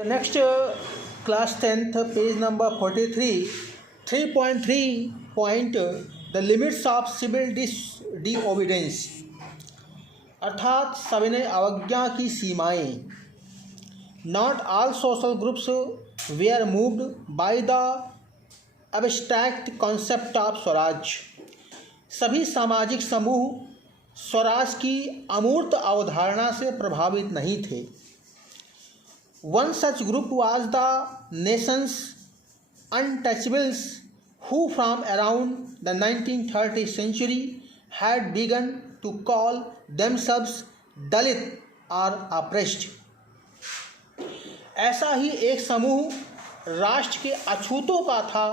Next, class 10th, page number 43, 3.3 point, the limits of civil disobedience, अर्थात सविनय अवज्ञा की सीमाएं. Not all social groups were moved by the abstract concept of Swaraj. सभी सामाजिक समूह स्वराज की अमूर्त अवधारणा से प्रभावित नहीं थे. One such group was the nation's untouchables, who from around the 1930th century had begun to call themselves Dalit or oppressed. ऐसा ही एक समूह राष्ट्र के अछूतों का था.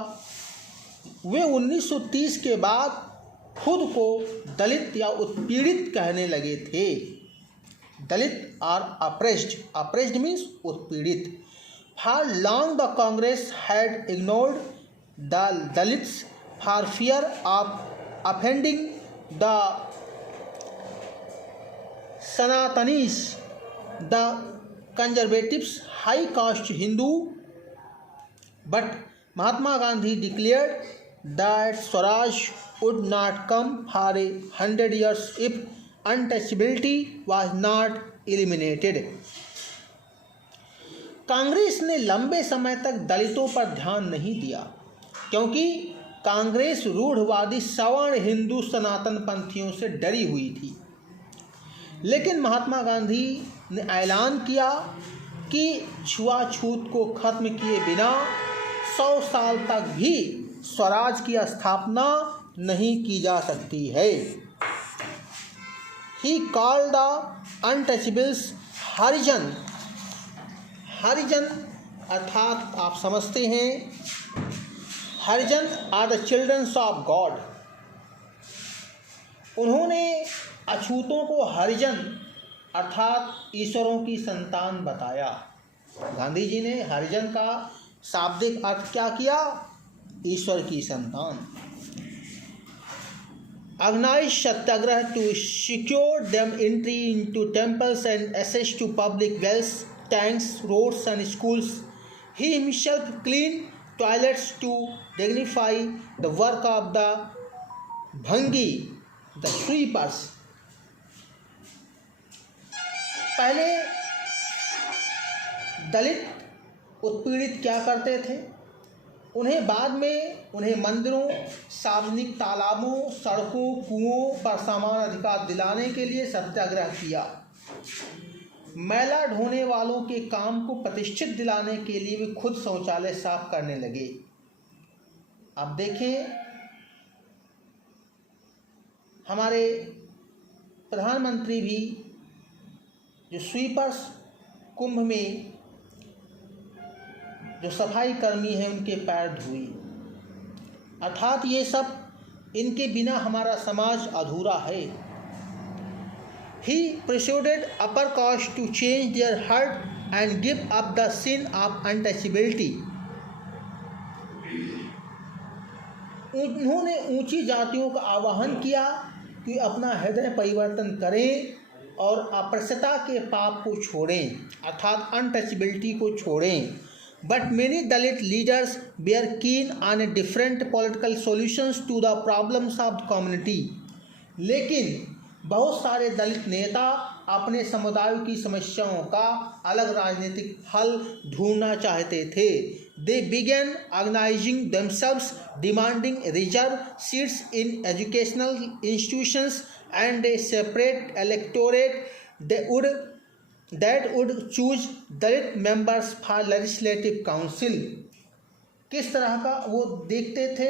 वे 1930 के बाद खुद को दलित या उत्पीड़ित कहने लगे थे. दलित और oppressed means उत्पीड़ित. For long the Congress had ignored the Dalits for fear of offending the Sanatanis, the conservatives, high caste Hindu. But Mahatma Gandhi declared that Swaraj would not come for 100 years if untouchability was not eliminated. Congress ने लंबे समय तक दलितों पर ध्यान नहीं दिया, क्योंकि कांग्रेस रूढ़वादी सवर्ण हिंदू सनातन पंथियों से डरी हुई थी. लेकिन महात्मा गांधी ने ऐलान किया कि छुआछूत को खत्म किए बिना 100 साल तक भी स्वराज की स्थापना नहीं की जा सकती है. He called the untouchables हरिजन. हरिजन अर्थात आप समझते हैं, Harijan are the childrens of God. उन्होंने अछूतों को हरिजन अर्थात ईश्वरों की संतान बताया. गांधी जी ने हरिजन का शाब्दिक अर्थ क्या किया? ईश्वर की संतान. Organized satyagrah to secure them entry into temples and access to public wells, tanks, roads and schools. He himself cleaned toilets to dignify the work of the bhangi, the sweepers. पहले दलित उत्पीड़ित क्या करते थे? उन्हें मंदिरों, सार्वजनिक तालाबों, सड़कों, कुओं पर समान अधिकार दिलाने के लिए सत्याग्रह किया. मैला ढोने वालों के काम को प्रतिष्ठित दिलाने के लिए वे खुद शौचालय साफ करने लगे. अब देखें, हमारे प्रधानमंत्री भी जो स्वीपर्स, कुंभ में जो सफाई कर्मी हैं उनके पैर धोए. अर्थात ये सब इनके बिना हमारा समाज अधूरा है. He persuaded upper caste to change their heart and give up the sin of untouchability. उन्होंने ऊंची जातियों का आह्वान किया कि अपना हृदय परिवर्तन करें और अस्पृश्यता के पाप को छोड़ें, अर्थात अनटचबिलिटी को छोड़ें. But many Dalit leaders were keen on a different political solutions to the problems of the community. लेकिन बहुत सारे दलित नेता अपने समुदाय की समस्याओं का अलग राजनीतिक हल ढूंढना चाहते थे. They began organizing themselves, demanding reserved seats in educational institutions and a separate electorate that would choose Dalit members for legislative council. किस तरह का वो देखते थे?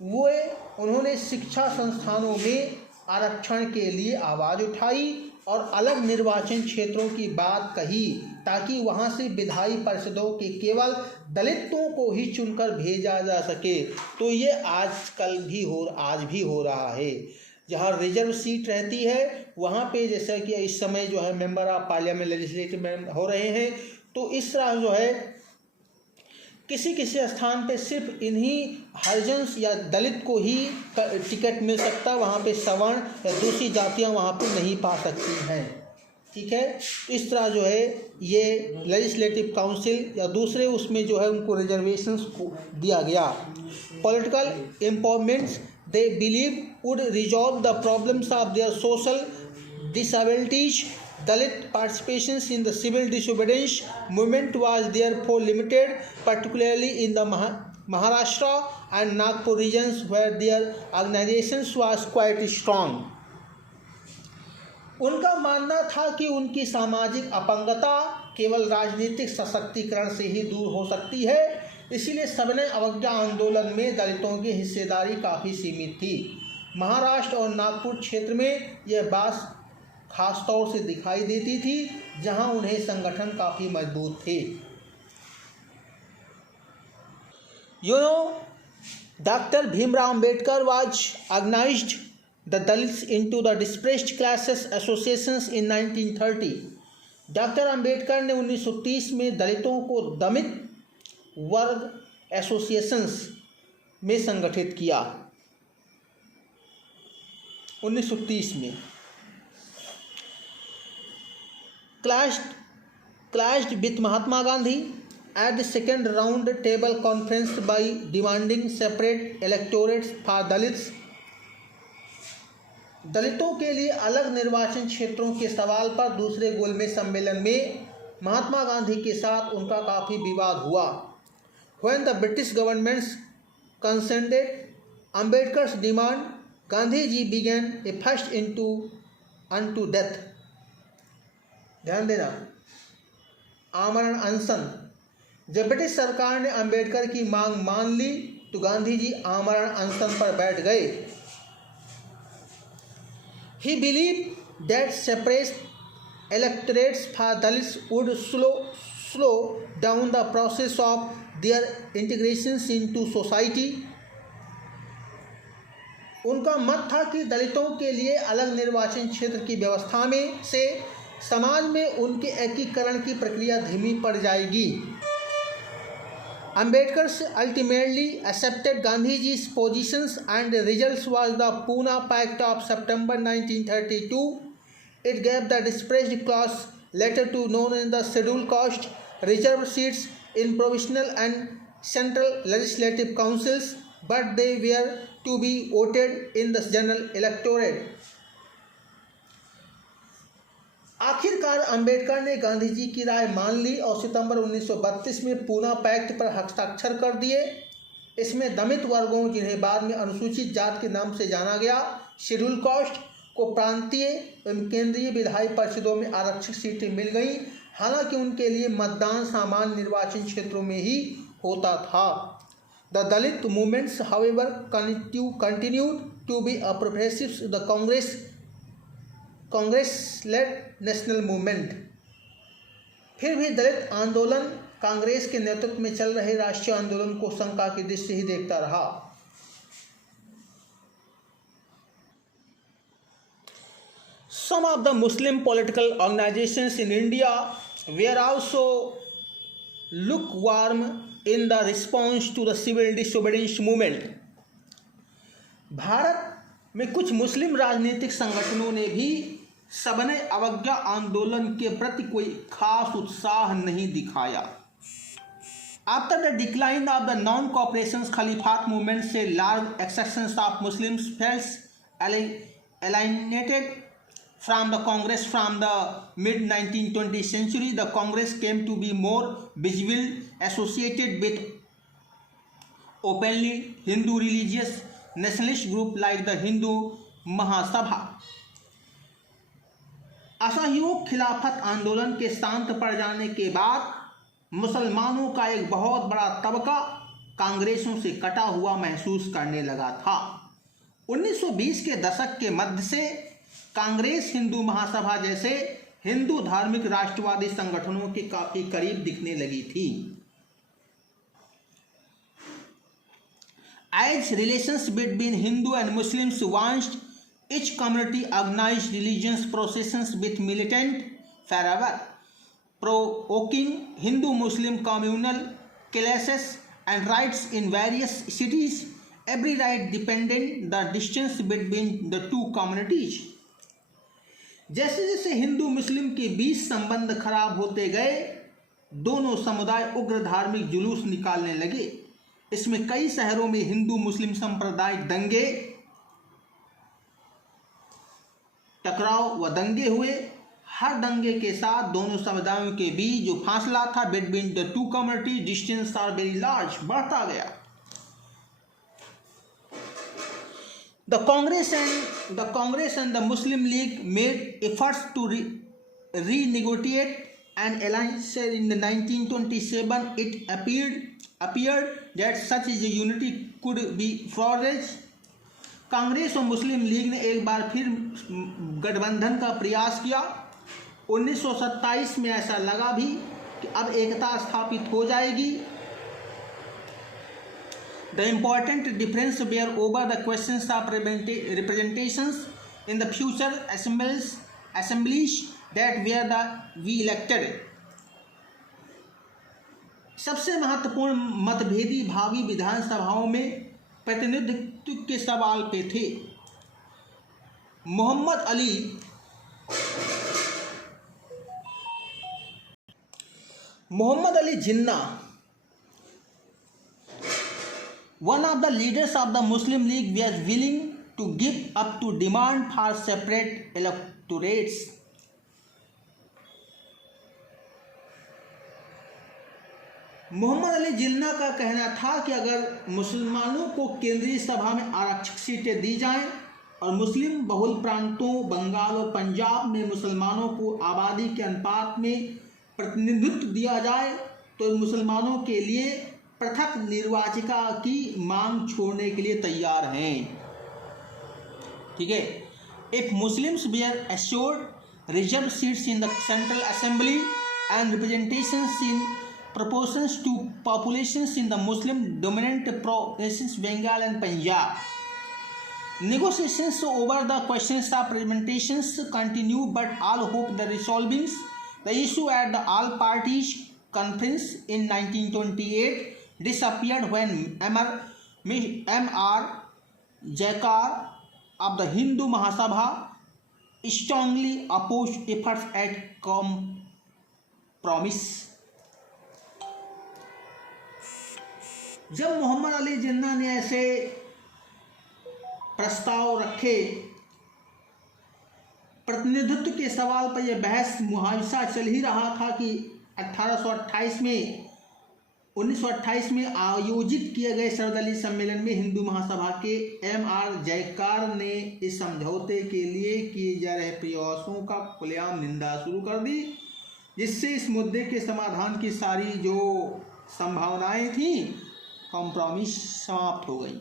उन्होंने शिक्षा संस्थानों में आरक्षण के लिए आवाज़ उठाई और अलग निर्वाचन क्षेत्रों की बात कही, ताकि वहाँ से विधायी परिषदों के केवल दलितों को ही चुनकर भेजा जा सके. तो ये आज भी हो रहा है. जहाँ रिजर्व सीट रहती है वहाँ पे, जैसे कि इस समय जो है मेंबर ऑफ पार्लियामेंट लेजिस्लेटिव में हो रहे हैं, तो इस तरह जो है किसी किसी स्थान पे सिर्फ इन्हीं हरिजन्स या दलित को ही टिकट मिल सकता, वहाँ पे सवर्ण या दूसरी जातियाँ वहाँ पे नहीं पा सकती हैं. ठीक है। इस तरह जो है ये लेजिस्लेटिव काउंसिल या दूसरे उसमें जो है उनको रिजर्वेशंस को दिया गया। Political empowerments they believe would resolve the problems of their social disabilities. Dalit participations in the civil disobedience movement was therefore limited, particularly in the Maharashtra and Nagpur regions where their organizations was quite strong. उनका मानना था कि उनकी सामाजिक अपंगता केवल राजनीतिक सशक्तिकरण से ही दूर हो सकती है, इसीलिए सविनय अवज्ञा आंदोलन में दलितों की हिस्सेदारी काफ़ी सीमित थी। महाराष्ट्र और नागपुर क्षेत्र में यह बात खास तौर से दिखाई देती थी, जहां उन्हें संगठन काफ़ी मजबूत थे। Doctor Bhimrao Ambedkar was organized the Dalits into the depressed classes associations in 1930। Doctor Ambedkar ने 1930 में दलितों को दमित वर्ग एसोसिएशंस में संगठित किया। 1930 में clashed with Mahatma Gandhi at the second round table conference by demanding separate electorates for Dalits. दलितों के लिए अलग निर्वाचन क्षेत्रों के सवाल पर दूसरे गोलमेज सम्मेलन में महात्मा गांधी के साथ उनका काफ़ी विवाद हुआ। When the British government consented Ambedkar's demand, Gandhi ji began a fast unto death. ध्यान देना, आमरण अनशन। जब ब्रिटिश सरकार ने अंबेडकर की मांग मान ली तो गांधी जी आमरण अनशन पर बैठ गए। He believed that separate electorates for Dalits would slow down the process of their integrations into society. उनका मत था कि दलितों के लिए अलग निर्वाचन क्षेत्र की व्यवस्था में से समाज में उनके एकीकरण की प्रक्रिया धीमी पड़ जाएगी। Ambedkar ultimately accepted Gandhiji's positions and the result was the Pune Pact of September 1932. It gave the displaced class later to known as the scheduled caste reserved seats in provincial and central legislative councils, but they were to be voted in the general electorate. आखिरकार अंबेडकर ने गांधी जी की राय मान ली और सितंबर 1932 में Poona pact पर हस्ताक्षर कर दिए। इसमें दमित वर्गों, जिन्हें बाद में अनुसूचित जात के नाम से जाना गया, शेड्यूल कास्ट को प्रांतीय एवं केंद्रीय विधायी परिषदों में आरक्षित सीटें मिल गईं, हालांकि उनके लिए मतदान सामान्य निर्वाचन क्षेत्रों में ही होता था। The Dalit movements however continued to be a progressive the Congress-led national movement. फिर भी दलित आंदोलन कांग्रेस के नेतृत्व में चल रहे राष्ट्रीय आंदोलन को शंका की दृष्टि ही देखता रहा। Some of the Muslim political organizations in India were also lukewarm in the response to the civil disobedience movement. Bharat में कुछ मुस्लिम राजनीतिक संगठनों ने भी सविनय अवज्ञा आंदोलन के प्रति कोई खास उत्साह नहीं दिखाया। After the decline of the non-cooperation Khalifat movement, say large sections of Muslims felt alienated from the Congress from the mid-1920th century. The Congress came to be more visible, associated with openly Hindu religious nationalist group like the Hindu Mahasabha. असहयोग खिलाफत आंदोलन के शांत पड़ जाने के बाद मुसलमानों का एक बहुत बड़ा तबका कांग्रेसों से कटा हुआ महसूस करने लगा था। 1920 के दशक के मध्य से कांग्रेस हिंदू महासभा जैसे हिंदू धार्मिक राष्ट्रवादी संगठनों के काफी करीब दिखने लगी थी। As relations between Hindu and Muslims vanished, each community organized religious processions with militant fervor, provoking Hindu-Muslim communal clashes and riots in various cities. Every riot depended the distance between the two communities. जैसे जैसे हिंदू मुस्लिम के बीच संबंध खराब होते गए, दोनों समुदाय उग्र धार्मिक जुलूस निकालने लगे। इसमें कई शहरों में हिंदू मुस्लिम सांप्रदायिक दंगे, टकराव व दंगे हुए। हर दंगे के साथ दोनों समुदायों के बीच जो फासला था between the two community distance are very large, बढ़ता गया। The Congress and the Muslim League made efforts to renegotiate an alliance in the 1927. It appeared that such a unity could be forged. Congress और मुस्लिम league ने एक बार फिर गठबंधन का प्रयास किया। 1927 में ऐसा लगा भी कि अब एकता स्थापित हो जाएगी। The important difference were over the questions of representations in the future assemblies that were we elected. सबसे महत्वपूर्ण मतभेदी भावी विधानसभाओं में प्रतिनिधित्व के सवाल पे थे। Mohammad Ali Jinnah, one of the leaders of the Muslim League, was willing to give up to demand for separate electorates. Mohammad Ali Jinnah का कहना था कि अगर मुसलमानों को केंद्रीय सभा में आरक्षित सीटें दी जाएं और मुस्लिम बहुल प्रांतों बंगाल और पंजाब में मुसलमानों को आबादी के अनुपात में प्रतिनिधित्व दिया जाए तो मुसलमानों के लिए पृथक निर्वाचिका की मांग छोड़ने के लिए तैयार हैं। ठीक है। If Muslims were assured reserved seats in the Central Assembly and representations in proportions to populations in the Muslim dominant provinces Bengal and Punjab. Negotiations over the questions of representations continue, but all hope the resolving the issue at the all parties conference in 1928 disappeared when M.R. Jaikar of the Hindu Mahasabha strongly opposed efforts at compromise. जब मोहम्मद अली जिन्ना ने ऐसे प्रस्ताव रखे, प्रतिनिधित्व के सवाल पर यह बहस मुहावसा चल ही रहा था कि 1928 में आयोजित किए गए सर्वदलीय सम्मेलन में हिंदू महासभा के M.R. जयकार ने इस समझौते के लिए किए जा रहे प्रयासों का खुलेआम निंदा शुरू कर दी, जिससे इस मुद्दे के समाधान की सारी जो संभावनाएं थी कॉम्प्रोमिस समाप्त हो गई।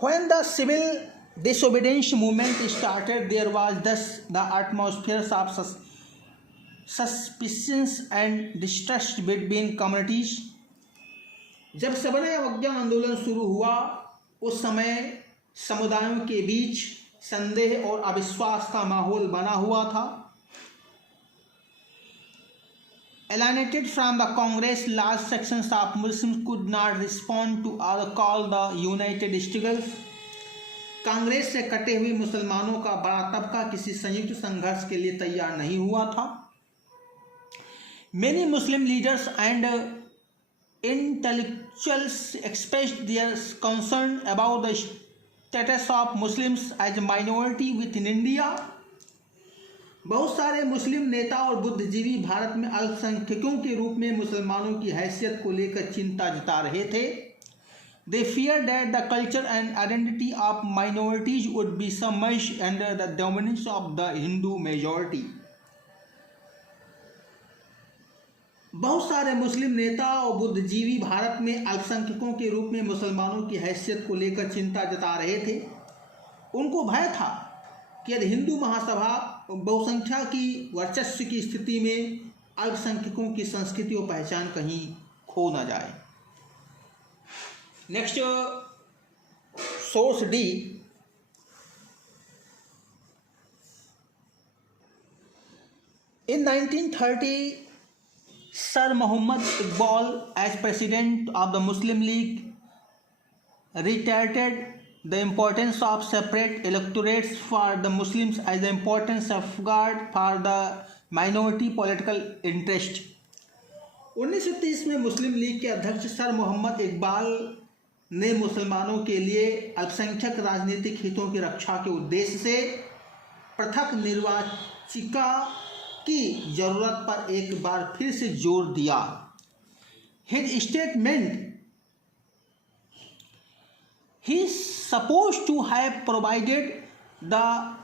When the civil disobedience movement started, there was thus the atmosphere of suspicion and distrust between communities. जब सविनय अवज्ञा आंदोलन शुरू हुआ, उस समय समुदायों के बीच संदेह और अविश्वास का माहौल बना हुआ था। Alienated from the Congress, large sections of Muslims could not respond to the call the united struggles. Congress से कटे हुए मुसलमानों का बड़ा तबका किसी संयुक्त संघर्ष के लिए तैयार नहीं हुआ था। Many Muslim leaders and intellectuals expressed their concern about the status of Muslims as a minority within India. बहुत सारे मुस्लिम नेता और बुद्धिजीवी भारत में अल्पसंख्यकों के रूप में मुसलमानों की हैसियत को लेकर चिंता जता रहे थे। They feared that the culture and identity of minorities would be submerged under the dominance of the Hindu majority. बहुत सारे मुस्लिम नेता और बुद्धिजीवी भारत में अल्पसंख्यकों के रूप में मुसलमानों की हैसियत को लेकर चिंता जता रहे थे। उनको भय था कि यदि हिंदू महासभा बहुसंख्या की वर्चस्व की स्थिति में अल्पसंख्यकों की संस्कृति और पहचान कहीं खो न जाए। Next, source D. In 1930, Sir Muhammad Iqbal, as president of the Muslim League, reiterated the importance of separate electorates for the Muslims as the important safeguard for the minority political interest. 1930 में मुस्लिम league के अध्यक्ष sir Mohammad Iqbal ने मुसलमानों के लिए अल्पसंख्यक राजनीतिक हितों की रक्षा के उद्देश्य से पृथक निर्वाचिका की जरूरत पर एक बार फिर से जोर दिया. His statement, he is supposed to have provided the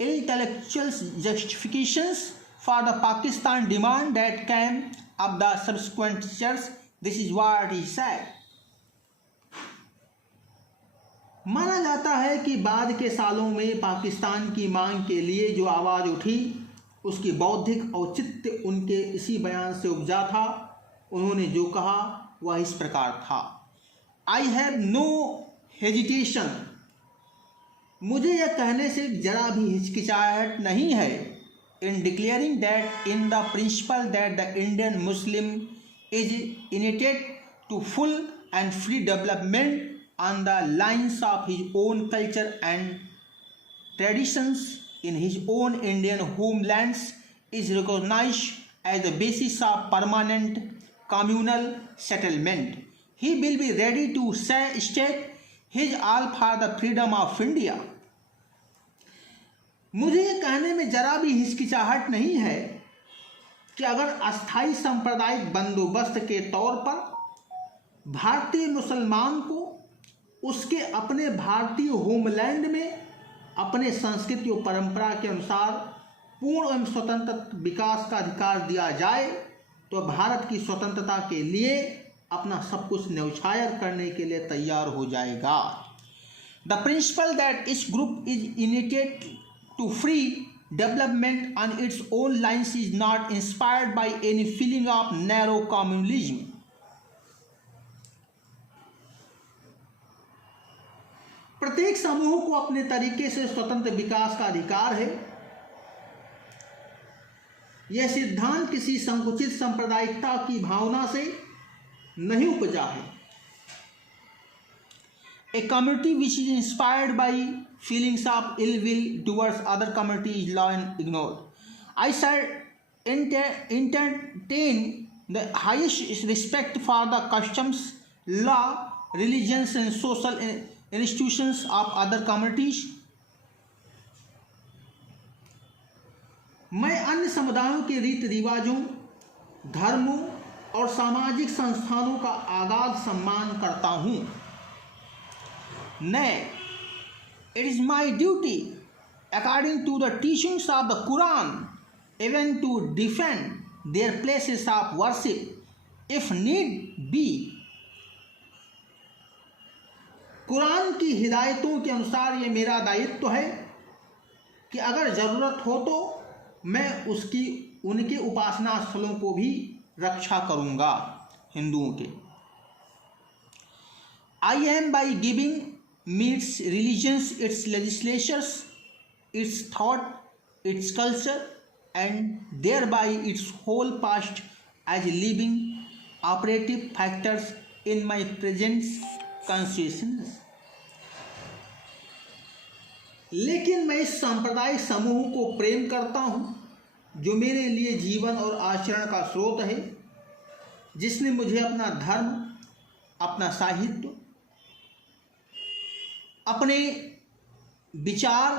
intellectual justifications for the Pakistan demand that came up the subsequent years. This is what he said. माना जाता है कि बाद के सालों में पाकिस्तान की मांग के लिए जो आवाज़ उठी उसकी बौद्धिक औचित्य उनके इसी बयान से उपजा था. उन्होंने जो कहा वह इस प्रकार था. आई हैव नो हेजिटेशन, मुझे यह कहने से जरा भी हिचकिचाहट नहीं है, in declaring that in the principle that the Indian Muslim is united to full and free development on the lines of his own culture and traditions in his own Indian homelands is recognized as the basis of permanent communal settlement. He will be ready to stake his all for the freedom of India. मुझे ये कहने में जरा भी हिचकिचाहट नहीं है कि अगर अस्थायी सांप्रदायिक बंदोबस्त के तौर पर भारतीय मुसलमान को उसके अपने भारतीय होमलैंड में अपने संस्कृति और परंपरा के अनुसार पूर्ण एवं स्वतंत्र विकास का अधिकार दिया जाए तो भारत की स्वतंत्रता के लिए अपना सब कुछ न्यौछावर करने के लिए तैयार हो जाएगा. The principle that this group is united to free development on its own lines is not inspired by any feeling of narrow communalism. प्रत्येक समूह को अपने तरीके से स्वतंत्र विकास का अधिकार है. यह सिद्धांत किसी संकुचित सांप्रदायिकता की भावना से नहीं उपजा है. A community which is inspired by feelings of ill will towards other community is law and ignored. I shall entertain the highest respect for the customs, law, religions and social institutions of other communities. मैं अन्य समुदायों के रीति रिवाजों, धर्मों और सामाजिक संस्थानों का आगाध सम्मान करता हूँ. Nay, it is my duty, according to the teachings of the Quran, even to defend their places of worship, if need be. Quran की हिदायतों के अनुसार ये मेरा दायित्व है कि अगर ज़रूरत हो तो मैं उनके उपासना स्थलों को भी रक्षा करूँगा हिंदुओं के. I am by giving meets religions its legislatures, its thought, its culture and thereby its whole past as living operative factors in my present constitution. लेकिन मैं इस सांप्रदायिक समूह को प्रेम करता हूँ जो मेरे लिए जीवन और आचरण का स्रोत है, जिसने मुझे अपना धर्म, अपना साहित्य, अपने विचार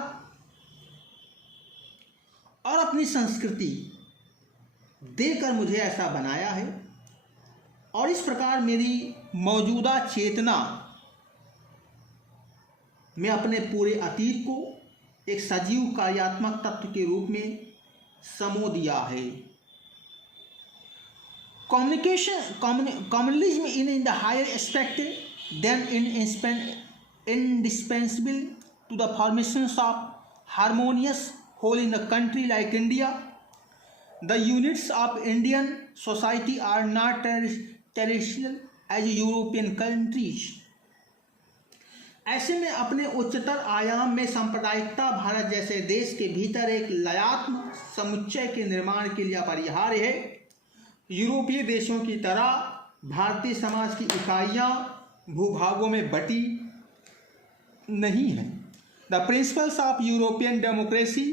और अपनी संस्कृति देकर मुझे ऐसा बनाया है. और इस प्रकार मेरी मौजूदा चेतना में अपने पूरे अतीत को एक सजीव कार्यात्मक तत्व के रूप में समो दिया है. Communalism in the higher aspect then indispensable to the formation of harmonious whole in a country like India. The units of Indian society are not terrestrial as European countries. ऐसे में अपने उच्चतर आयाम में सांप्रदायिकता भारत जैसे देश के भीतर एक लयात्म समुच्चय के निर्माण के लिए अपरिहार्य है. यूरोपीय देशों की तरह भारतीय समाज की इकाइयाँ भूभागों में बटी नहीं है। The principles of European democracy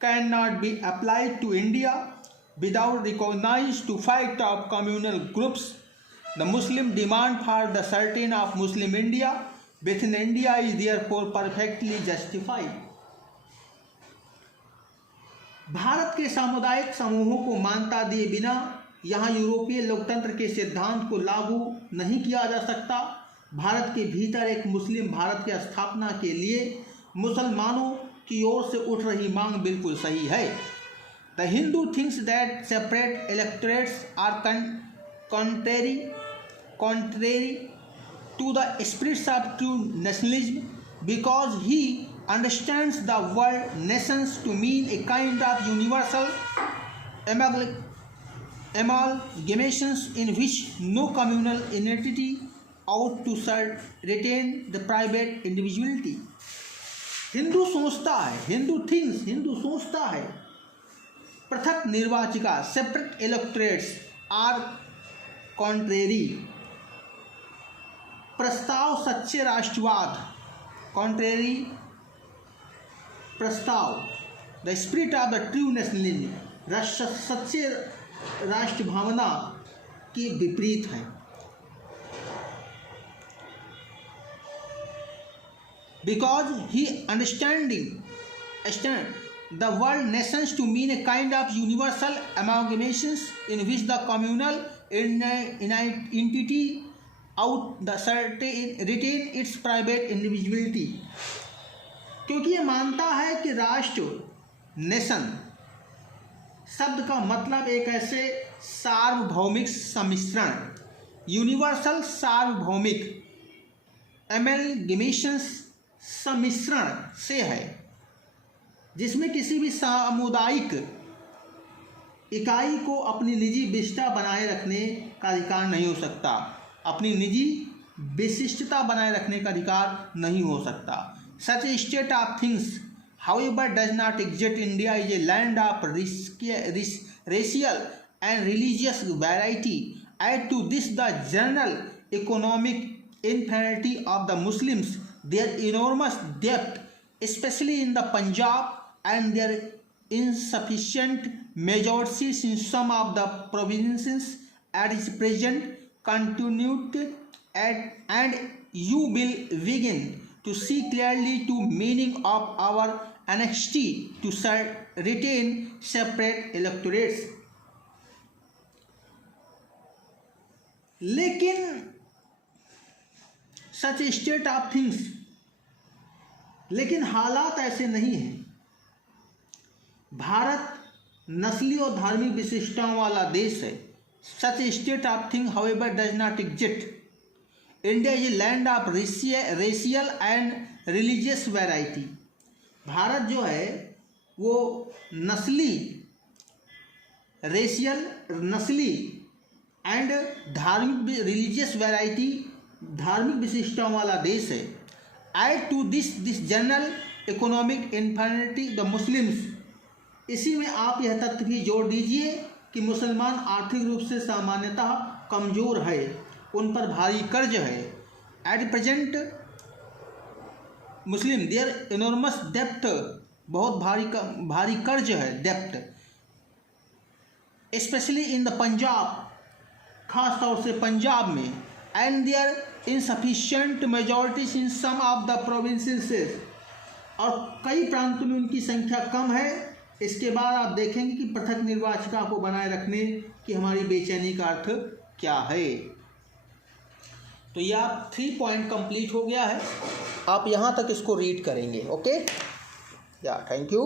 can not be applied to India without recognize to fight of communal groups. The Muslim demand for the certain of Muslim India within India is therefore perfectly justified. भारत के सामुदायिक समूहों को मान्यता दिए बिना यहाँ यूरोपीय लोकतंत्र के सिद्धांत को लागू नहीं किया जा सकता। भारत के भीतर एक मुस्लिम भारत की स्थापना के लिए मुसलमानों की ओर से उठ रही मांग बिल्कुल सही है। The Hindu thinks that separate electorates are contrary to the spirits of true nationalism because he understands the word nations to mean a kind of universal amalgamations in which no communal entity ought to retain the private individuality। हिंदू सोचता है पृथक निर्वाचिका separate electorates are contrary प्रस्ताव सच्चे राष्ट्रवाद contrary प्रस्ताव the spirit of the true nationalism सच्चे राष्ट्र भावना के विपरीत है। Because he understand the word nations to mean a kind of universal amalgamations in which the communal entity out the retain its private individuality। क्योंकि ये मानता है कि राष्ट्र नेशन शब्द का मतलब एक ऐसे सार्वभौमिक सम्मिश्रण यूनिवर्सल सार्वभौमिक एमलगमेशंस सम्मिश्रण से है जिसमें किसी भी सामुदायिक इकाई को अपनी निजी विशिष्टता बनाए रखने का अधिकार नहीं हो सकता। अपनी निजी विशिष्टता बनाए रखने का अधिकार नहीं हो सकता। Such a state of things however does not exist. India is a land of racial and religious variety. Add to this the general economic infinity of the Muslims, their enormous depth specially in the Punjab and their insufficient majorities in some of the provinces at its present continued and you will begin to see clearly to meaning of our annexity to retain separate electorates। लेकिन such a state of things, लेकिन हालात ऐसे नहीं हैं। भारत नस्ली और धार्मिक विशिष्टताओं वाला देश है। Such state of thing however does not exist. India is a land of racial and religious variety. Bharat जो है वो नस्ली एंड धार्मिक रिलीजियस वैरायटी धार्मिक विशिष्टताओं वाला देश है। Add to this general economic infinity the Muslims. इसी में आप यह तथ्य भी जोड़ दीजिए कि मुसलमान आर्थिक रूप से सामान्यतः कमज़ोर है, उन पर भारी कर्ज है। At present Muslim there enormous depth, बहुत भारी कर्ज है, depth specially in the Punjab, खास तौर से पंजाब में। And there insufficient majorities in some of the provinces, और कई प्रांतों में उनकी संख्या कम है। इसके बाद आप देखेंगे कि पृथक निर्वाचिका को बनाए रखने की हमारी बेचैनी का अर्थ क्या है। तो यह आप 3 पॉइंट कंप्लीट हो गया है। आप यहाँ तक इसको रीड करेंगे। ओके, या थैंक यू।